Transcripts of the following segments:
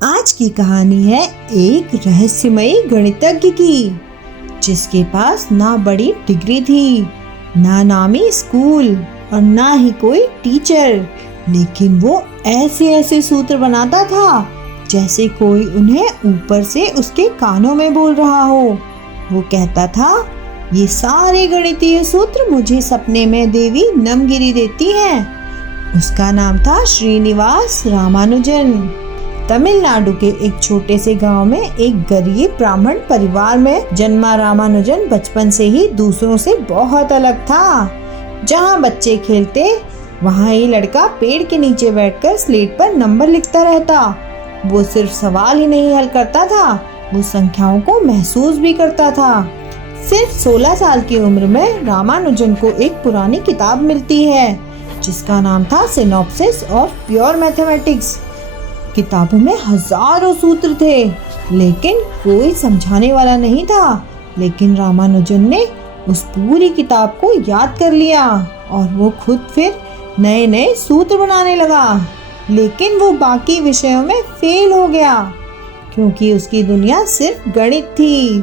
आज की कहानी है एक रहस्यमयी गणितज्ञ की, जिसके पास ना बड़ी डिग्री थी, ना नामी स्कूल और ना ही कोई टीचर, लेकिन वो ऐसे ऐसे सूत्र बनाता था जैसे कोई उन्हें ऊपर से उसके कानों में बोल रहा हो। वो कहता था, ये सारे गणितीय सूत्र मुझे सपने में देवी नमगिरी देती हैं। उसका नाम था श्रीनिवास रामानुजन। तमिलनाडु के एक छोटे से गांव में एक गरीब ब्राह्मण परिवार में जन्मा रामानुजन बचपन से ही दूसरों से बहुत अलग था। जहां बच्चे खेलते वहां ही लड़का पेड़ के नीचे बैठकर स्लेट पर नंबर लिखता रहता। वो सिर्फ सवाल ही नहीं हल करता था, वो संख्याओं को महसूस भी करता था। सिर्फ 16 साल की उम्र में रामानुजन को एक पुरानी किताब मिलती है जिसका नाम था सिनॉप्सिस ऑफ प्योर मैथमेटिक्स। किताबों में हजारों सूत्र थे, लेकिन कोई समझाने वाला नहीं था। लेकिन रामानुजन ने उस पूरी किताब को याद कर लिया और वो खुद फिर नए नए सूत्र बनाने लगा। लेकिन वो बाकी विषयों में फेल हो गया, क्योंकि उसकी दुनिया सिर्फ गणित थी।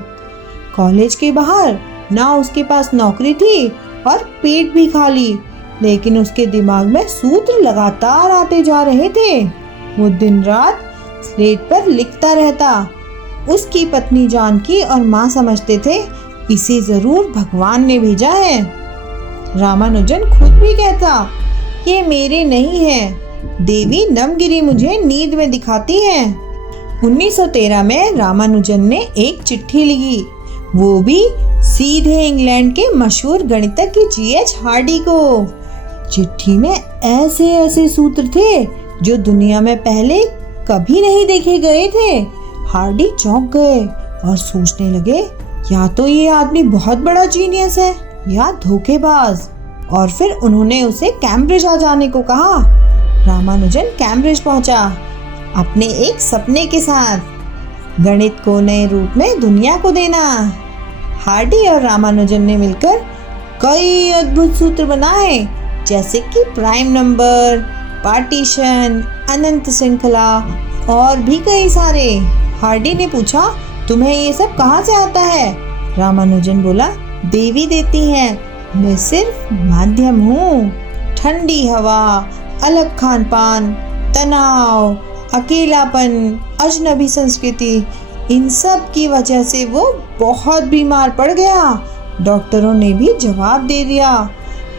कॉलेज के बाहर ना उसके पास नौकरी थी और पेट भी खाली, लेकिन उसके दिमाग में सूत्र लगातार आते जा रहे थे। वो दिन रात स्लेट पर लिखता रहता। उसकी पत्नी जानकी और माँ समझते थे, इसे जरूर भगवान ने भेजा है। रामानुजन खुद भी कहता, ये मेरे नहीं है, देवी नमगिरी मुझे नींद में दिखाती है। 1913 में रामानुजन ने एक चिट्ठी लिखी, वो भी सीधे इंग्लैंड के मशहूर गणितज्ञ जीएच हार्डी को। चिट्ठी में ऐसे ऐसे सूत्र थे जो दुनिया में पहले कभी नहीं देखे गए थे। हार्डी चौंक गए और सोचने लगे, या तो ये आदमी बहुत बड़ा जीनियस है या धोखेबाज। और फिर उन्होंने उसे कैम्ब्रिज आ जाने को कहा। रामानुजन कैम्ब्रिज पहुंचा अपने एक सपने के साथ, गणित को नए रूप में दुनिया को देना। हार्डी और रामानुजन ने मिलकर कई अद्भुत सूत्र बनाए, जैसे कि प्राइम नंबर, पार्टीशन, अनंत श्रृंखला और भी कई सारे। हार्डी ने पूछा, तुम्हें ये सब कहाँ से आता है? रामानुजन बोला, देवी देती है, मैं सिर्फ माध्यम हूँ। ठंडी हवा, अलग खान पान, तनाव, अकेलापन, अजनबी संस्कृति, इन सब की वजह से वो बहुत बीमार पड़ गया। डॉक्टरों ने भी जवाब दे दिया।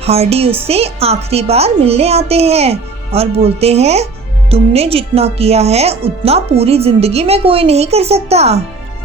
हार्डी उससे आखिरी बार मिलने आते हैं और बोलते हैं, तुमने जितना किया है उतना पूरी जिंदगी में कोई नहीं कर सकता।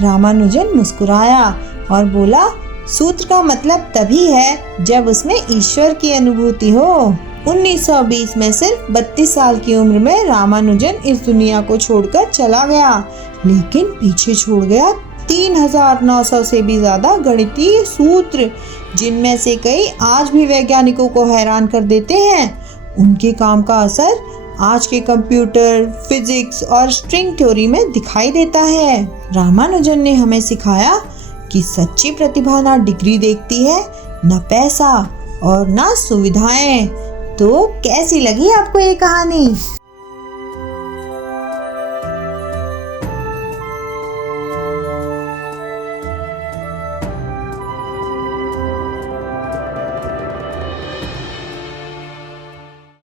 रामानुजन मुस्कुराया और बोला, सूत्र का मतलब तभी है जब उसमें ईश्वर की अनुभूति हो। 1920 में सिर्फ 32 साल की उम्र में रामानुजन इस दुनिया को छोड़कर चला गया, लेकिन पीछे छोड़ गया 3900 से भी ज्यादा गणितीय सूत्र, जिनमें से कई आज भी वैज्ञानिकों को हैरान कर देते हैं। उनके काम का असर आज के कंप्यूटर, फिजिक्स और स्ट्रिंग थ्योरी में दिखाई देता है। रामानुजन ने हमें सिखाया कि सच्ची प्रतिभा ना डिग्री देखती है, ना पैसा और ना सुविधाएं। तो कैसी लगी आपको ये कहानी?